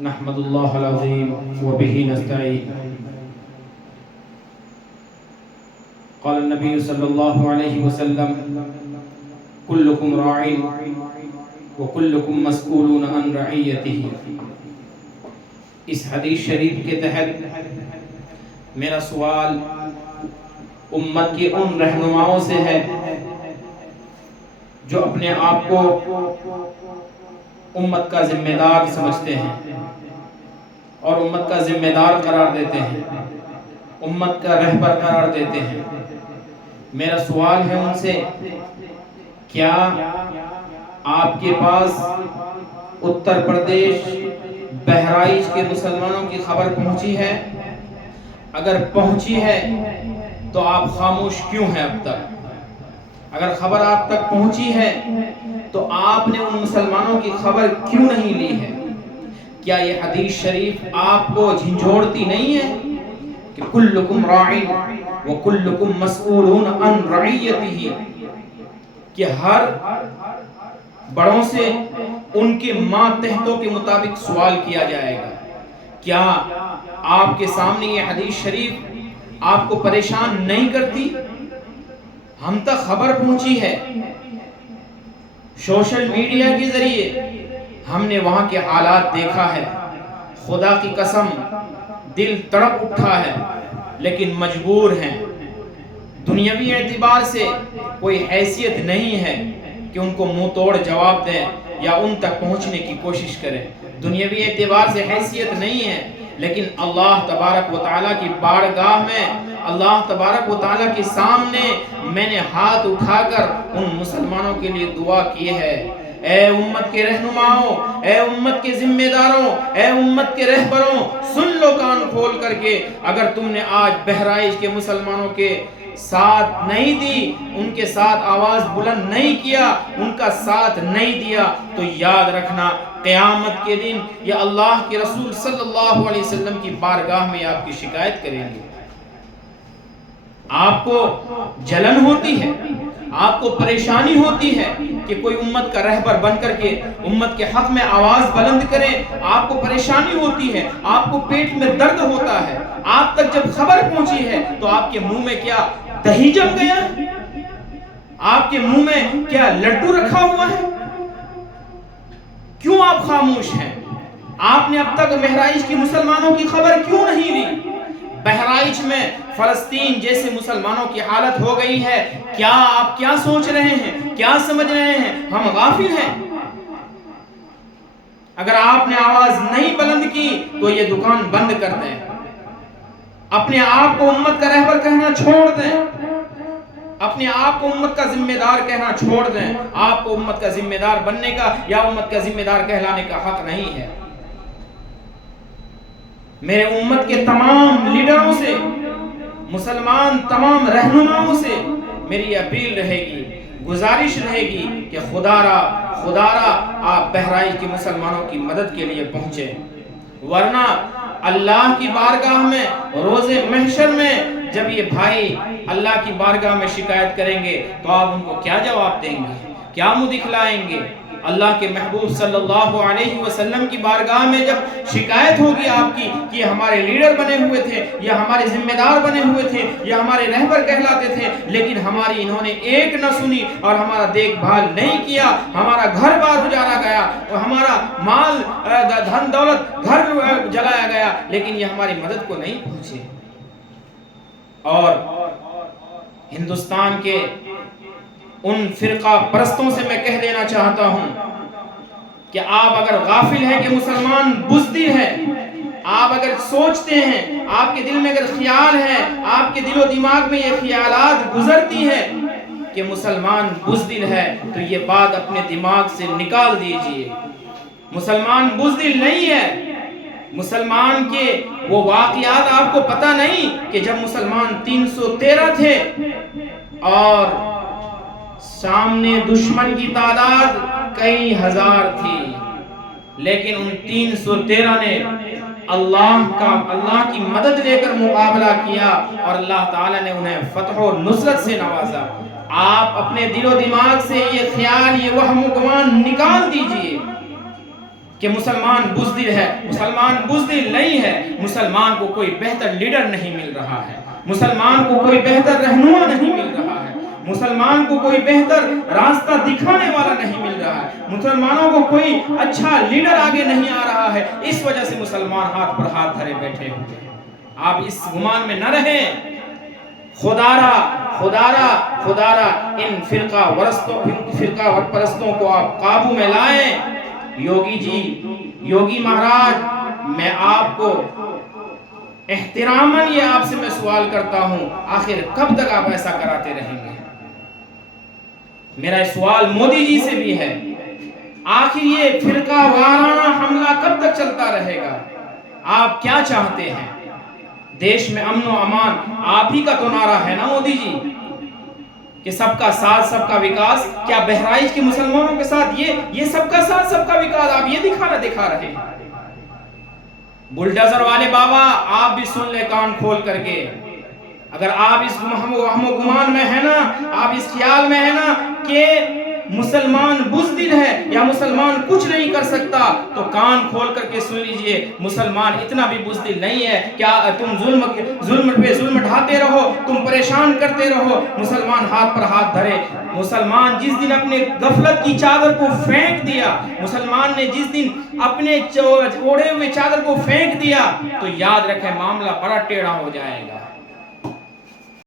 نحمد اللہ العظیم وبہ نستعین قال النبی صلی اللہ علیہ وسلم کلکم راع وکلکم مسئولون عن رعیتہ۔ اس حدیث شریف کے تحت میرا سوال امت کے ان رہنماؤں سے ہے جو اپنے آپ کو امت کا ذمہ دار سمجھتے ہیں اور امت کا ذمہ دار قرار دیتے ہیں، امت کا رہبر قرار دیتے ہیں۔ میرا سوال ہے ان سے، کیا آپ کے پاس اتر پردیش بہرائچ کے مسلمانوں کی خبر پہنچی ہے؟ اگر پہنچی ہے تو آپ خاموش کیوں ہیں اب تک؟ اگر خبر آپ تک پہنچی ہے تو آپ نے ان مسلمانوں کی خبر کیوں نہیں لی ہے؟ کیا یہ حدیث شریف آپ کو جھنجھوڑتی نہیں ہے کہ کلکم راع وکلکم مسئولون عن رعیتہ، کہ ہر بڑوں سے ان کے ماتحتوں کے مطابق سوال کیا جائے گا؟ کیا آپ کے سامنے یہ حدیث شریف آپ کو پریشان نہیں کرتی؟ ہم تک خبر پہنچی ہے، سوشل میڈیا کے ذریعے ہم نے وہاں کے حالات دیکھا ہے، خدا کی قسم دل تڑپ اٹھا ہے، لیکن مجبور ہیں۔ دنیاوی اعتبار سے کوئی حیثیت نہیں ہے کہ ان کو منہ توڑ جواب دیں یا ان تک پہنچنے کی کوشش کریں، دنیاوی اعتبار سے حیثیت نہیں ہے، لیکن اللہ تبارک و تعالیٰ کی بارگاہ میں، اللہ تبارک و تعالیٰ کے سامنے میں نے ہاتھ اٹھا کر ان مسلمانوں کے لیے دعا کی ہے۔ اے امت کے رہنماؤں، اے امت کے ذمہ داروں، اے امت کے رہبروں، سن لو کان کھول کر کے، اگر تم نے آج بہرائچ کے مسلمانوں کے ساتھ نہیں دی، ان کے ساتھ آواز بلند نہیں کیا، ان کا ساتھ نہیں دیا، تو یاد رکھنا قیامت کے دن یہ اللہ کے رسول صلی اللہ علیہ وسلم کی بارگاہ میں آپ کی شکایت کریں گے۔ آپ کو جلن ہوتی ہے، آپ کو پریشانی ہوتی ہے کہ کوئی امت کا رہبر بن کر کے امت کے حق میں آواز بلند کرے، آپ کو پریشانی ہوتی ہے، آپ کو پیٹ میں درد ہوتا ہے، آپ تک جب خبر پہنچی ہے تو آپ کے منہ میں کیا دہی جم گیا؟ آپ کے منہ میں کیا لڈو رکھا ہوا ہے؟ کیوں آپ خاموش ہیں؟ آپ نے اب تک بہرائچ کی مسلمانوں کی خبر کیوں نہیں لی؟ بہرائچ میں فلسطین جیسے مسلمانوں کی حالت ہو گئی ہے، کیا آپ کیا سوچ رہے ہیں، کیا سمجھ رہے ہیں ہم غافل ہیں؟ اگر آپ نے آواز نہیں بلند کی تو یہ دکان بند کر دیں، اپنے آپ کو امت کا رہبر کہنا چھوڑ دیں، اپنے آپ کو امت کا ذمہ دار کہنا چھوڑ دیں۔ آپ کو امت کا ذمہ دار بننے کا یا امت کا ذمہ دار کہلانے کا حق نہیں ہے۔ میرے امت کے تمام لیڈروں سے، مسلمان تمام رہنماؤں سے میری اپیل رہے گی، گزارش رہے گی کہ خدا را آپ بہرائچ کے مسلمانوں کی مدد کے لیے پہنچے، ورنہ اللہ کی بارگاہ میں روز محشر میں جب یہ بھائی اللہ کی بارگاہ میں شکایت کریں گے تو آپ ان کو کیا جواب دیں گے، کیا منہ دکھلائیں گے؟ اللہ کے محبوب صلی اللہ علیہ وسلم کی بارگاہ میں جب شکایت ہوگی آپ کی کہ یہ ہمارے لیڈر بنے ہوئے تھے، یہ ہمارے ذمہ دار بنے ہوئے تھے، یہ ہمارے رہبر کہلاتے تھے، لیکن ہماری انہوں نے ایک نہ سنی اور ہمارا دیکھ بھال نہیں کیا، ہمارا گھر بار اجاڑا گیا اور ہمارا مال دھن دولت گھر جلایا گیا، لیکن یہ ہماری مدد کو نہیں پہنچے۔ اور ہندوستان کے ان فرقہ پرستوں سے میں کہہ دینا چاہتا ہوں کہ آپ اگر غافل ہیں کہ مسلمان بزدل ہے، آپ اگر سوچتے ہیں، آپ کے دل میں اگر خیال ہے، آپ کے دل و دماغ میں یہ خیالات گزرتی ہیں کہ مسلمان بزدل ہے، تو یہ بات اپنے دماغ سے نکال دیجئے۔ مسلمان بزدل نہیں ہے۔ مسلمان کے وہ واقعات آپ کو پتہ نہیں کہ جب مسلمان 313 تھے اور سامنے دشمن کی تعداد کئی ہزار تھی، لیکن ان 313 نے اللہ کی مدد لے کر مقابلہ کیا اور اللہ تعالیٰ نے انہیں فتح و نصرت سے نوازا۔ آپ اپنے دل و دماغ سے یہ خیال، یہ وہم و گمان نکال دیجئے۔ کہ مسلمان بزدل ہے. مسلمان بزدل نہیں ہے. مسلمان کو کوئی بہتر لیڈر نہیں مل رہا ہے. مسلمان کو کوئی بہتر رہنما نہیں مل رہا ہے. مسلمان کو کوئی بہتر راستہ دکھانے والا نہیں مل رہا ہے. مسلمانوں کو کوئی اچھا لیڈر آگے نہیں آ رہا ہے. اس وجہ سے مسلمان ہاتھ پر ہاتھ دھرے بیٹھے ہوئے ہیں. آپ اس گمان میں نہ رہیں. خدارا ان فرقہ پرستوں کو آپ قابو میں لائیں. یوگی مہاراج، میں آپ کو احتراماً یہ آپ سے میں سوال کرتا ہوں، آخر کب تک آپ ایسا کراتے رہیں گے؟ میرا سوال مودی جی سے بھی ہے، آخر یہ فرقہ وارانہ حملہ کب تک چلتا رہے گا؟ آپ کیا چاہتے ہیں؟ دیش میں امن و امان آپ ہی کا تو نعرہ ہے نا مودی جی، کہ سب کا ساتھ سب کا وکاس. کیا بہرائچ کے مسلمانوں کے ساتھ یہ سب کا ساتھ سب کا وکاس آپ یہ دکھا رہے ہیں؟ بلڈوزر والے بابا آپ بھی سن لے کان کھول کر کے. اگر آپ اس ہم و گمان میں ہے نا، آپ اس خیال میں ہے نا کہ مسلمان بزدل ہے یا مسلمان کچھ نہیں کر سکتا، تو کان کھول کر کے سن لیجئے، مسلمان اتنا بھی بزدل نہیں ہے. کیا تم ظلم پہ ظلم ڈھاتے رہو، تم پریشان کرتے رہو، مسلمان ہاتھ پر ہاتھ دھرے. مسلمان جس دن اپنے غفلت کی چادر کو پھینک دیا، مسلمان نے جس دن اپنے اوڑھے ہوئے چادر کو پھینک دیا، تو یاد رکھیں معاملہ بڑا ٹیڑھا ہو جائے گا.